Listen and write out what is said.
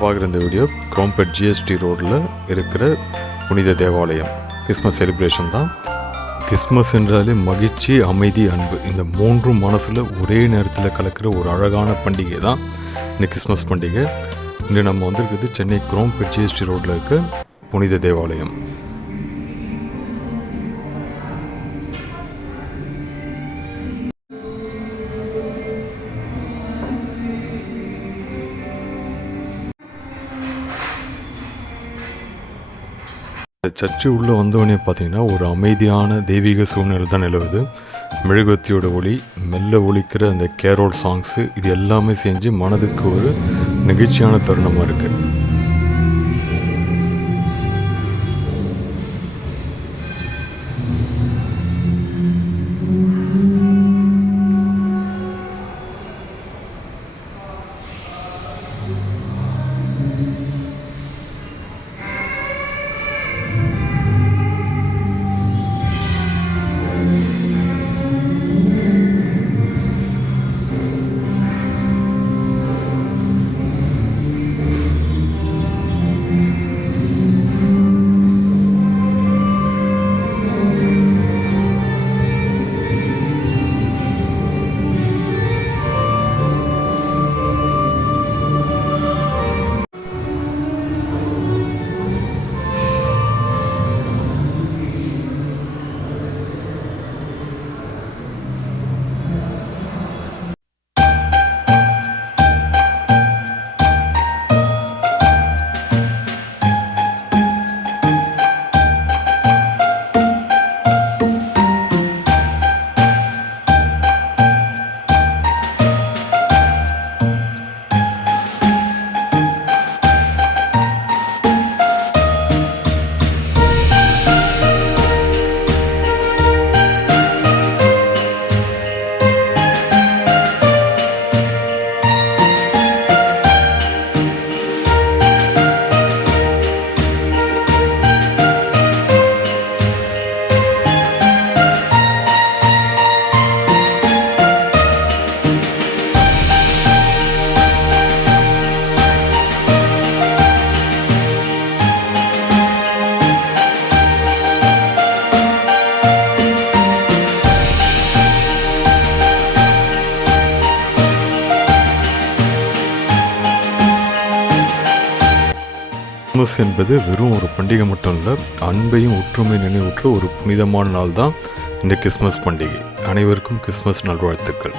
பார்க்குற இந்த video Chromepet GST ரோடில் இருக்கிற புனித தேவாலயம் கிறிஸ்மஸ் செலிப்ரேஷன் தான். கிறிஸ்மஸ் என்றாலே மகிழ்ச்சி, அமைதி, அன்பு இந்த மூன்றும் மனசில் ஒரே நேரத்தில் கலக்கிற ஒரு அழகான பண்டிகை தான் இந்த கிறிஸ்மஸ் பண்டிகை. இன்று நம்ம வந்திருக்கிறது சென்னை குரோம்பேட் ஜிஎஸ்டி ரோடில் இருக்க புனித தேவாலயம். சர்ச்சு உள்ளே வந்தோடனே பார்த்தீங்கன்னா ஒரு அமைதியான தெய்வீக சூழ்நிலை தான் நிலவுது. மெழுகுவர்த்தியோட ஒளி, மெல்ல ஒலிக்கிற அந்த கேரோல் சாங்ஸு, இது எல்லாமே செஞ்சு மனதுக்கு ஒரு நெகிழ்ச்சியான தருணமாக இருக்குது. கிறிஸ்மஸ் என்பது வெறும் ஒரு பண்டிகை மட்டும் இல்லை, அன்பையும் ஒற்றுமை நினைவூற்ற ஒரு புனிதமான நாள் தான் இந்த கிறிஸ்மஸ் பண்டிகை. அனைவருக்கும் கிறிஸ்மஸ் நல்வாழ்த்துக்கள்.